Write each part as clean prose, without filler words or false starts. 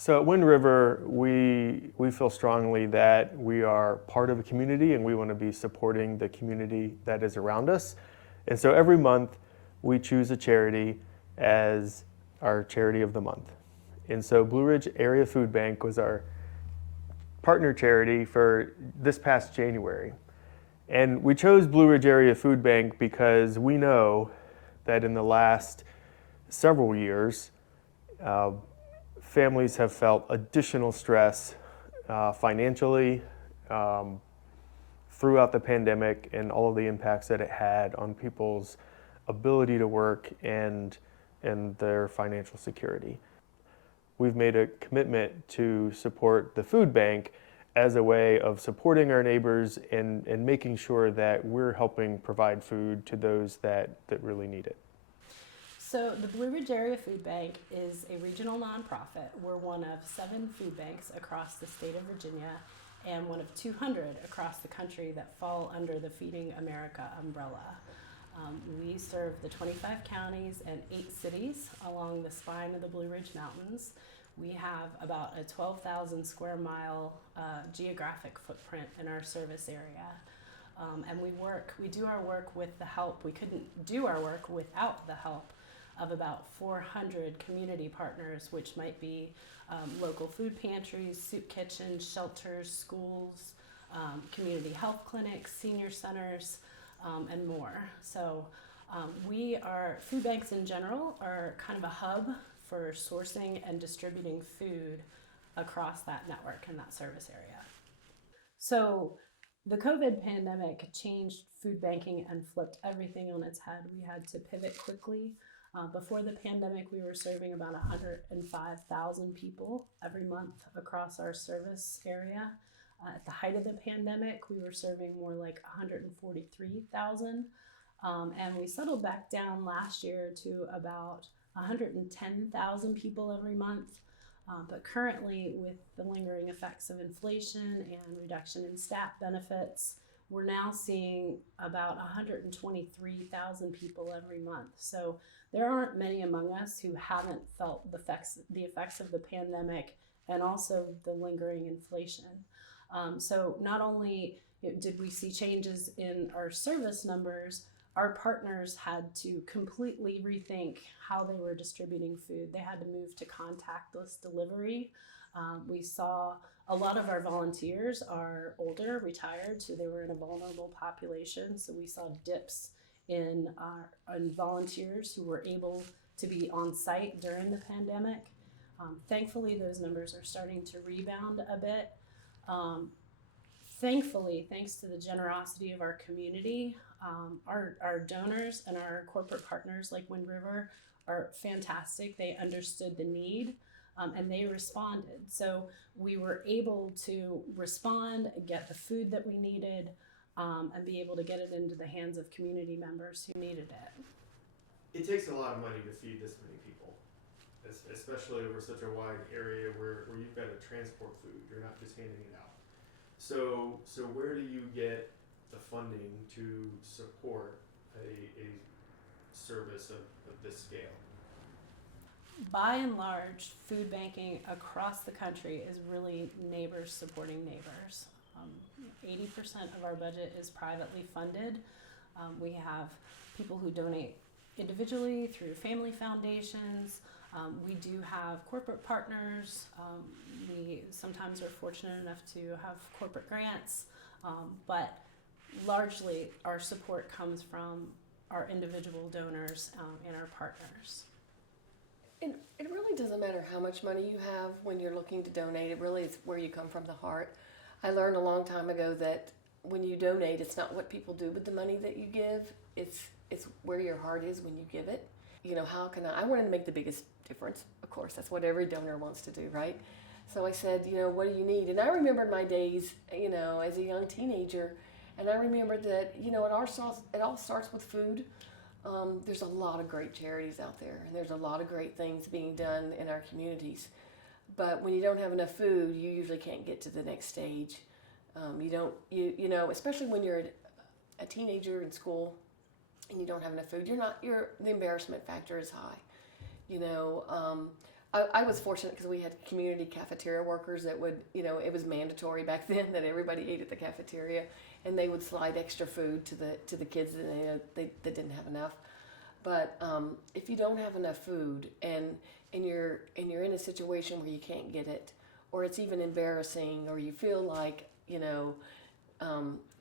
So at Wind River, we feel strongly that we are part of a community and we want to be supporting the community that is around us. And so every month we choose a charity as our charity of the month. And so Blue Ridge Area Food Bank was our partner charity for this past January. And we chose Blue Ridge Area Food Bank because we know that in the last several years, uh, families have felt additional stress financially throughout the pandemic and all of the impacts that it had on people's ability to work and their financial security. We've made a commitment to support the food bank as a way of supporting our neighbors and making sure that we're helping provide food to those that really need it. So the Blue Ridge Area Food Bank is a regional nonprofit. We're one of 7 food banks across the state of Virginia and one of 200 across the country that fall under the Feeding America umbrella. We serve the 25 counties and 8 cities along the spine of the Blue Ridge Mountains. We have about a 12,000 square mile geographic footprint in our service area. And we do our work with the help. We couldn't do our work without the help of about 400 community partners, which might be local food pantries, soup kitchens, shelters, schools, community health clinics, senior centers, and more. So food banks in general are kind of a hub for sourcing and distributing food across that network and that service area. So the COVID pandemic changed food banking and flipped everything on its head. We had to pivot quickly. Before the pandemic, we were serving about 105,000 people every month across our service area. At the height of the pandemic, we were serving more like 143,000. And we settled back down last year to about 110,000 people every month. But currently, with the lingering effects of inflation and reduction in STAT benefits, we're now seeing about 123,000 people every month. So there aren't many among us who haven't felt the effects of the pandemic and also the lingering inflation. So not only did we see changes in our service numbers, our partners had to completely rethink how they were distributing food. They had to move to contactless delivery. We saw a lot of our volunteers are older, retired, so they were in a vulnerable population. So we saw dips in volunteers who were able to be on site during the pandemic. Thankfully, those numbers are starting to rebound a bit. Thankfully, thanks to the generosity of our community, our donors and our corporate partners like Wind River are fantastic. They understood the need and they responded. So we were able to respond, get the food that we needed, and be able to get it into the hands of community members who needed it. It takes a lot of money to feed this many people, especially over such a wide area where you've got to transport food. You're not just handing it out. So where do you get the funding to support a service of this scale? By and large, food banking across the country is really neighbors supporting neighbors. 80% of our budget is privately funded. We have people who donate individually through family foundations. We do have corporate partners. We sometimes are fortunate enough to have corporate grants, but largely our support comes from our individual donors and our partners. And it really doesn't matter how much money you have when you're looking to donate. It really is where you come from, the heart. I learned a long time ago that when you donate, it's not what people do with the money that you give. It's where your heart is when you give it. You know, how can I wanted to make the biggest difference. Of course, that's what every donor wants to do, right? So I said, what do you need? And I remembered my days, as a young teenager. And I remembered that, it all starts with food. There's a lot of great charities out there, and there's a lot of great things being done in our communities. But when you don't have enough food, you usually can't get to the next stage. Especially when you're a teenager in school and you don't have enough food, the embarrassment factor is high. I was fortunate because we had community cafeteria workers that would, you know, it was mandatory back then that everybody ate at the cafeteria, and they would slide extra food to the kids that they didn't have enough. But if you don't have enough food and you're in a situation where you can't get it, or it's even embarrassing, or you feel like, you know,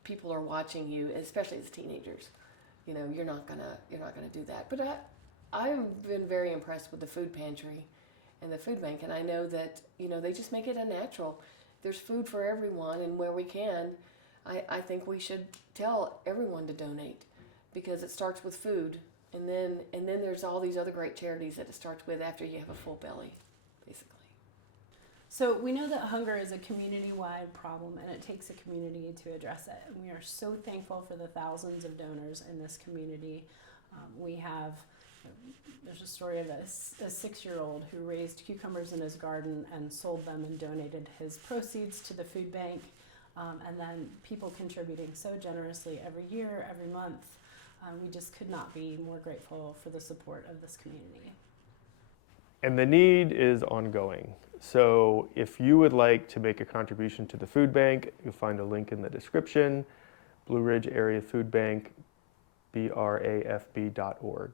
people are watching you, especially as teenagers, you know, you're not gonna do that. But I've been very impressed with the food pantry and the food bank, and I know that, you know, they just make it a natural. There's food for everyone, and where we can, I think we should tell everyone to donate, because it starts with food, and then there's all these other great charities that it starts with after you have a full belly, basically. So we know that hunger is a community-wide problem, and it takes a community to address it. And we are so thankful for the thousands of donors in this community. There's a story of a 6-year-old who raised cucumbers in his garden and sold them and donated his proceeds to the food bank. And then people contributing so generously every year, every month. We just could not be more grateful for the support of this community. And the need is ongoing. So if you would like to make a contribution to the food bank, you'll find a link in the description. Blue Ridge Area Food Bank, brafb.org.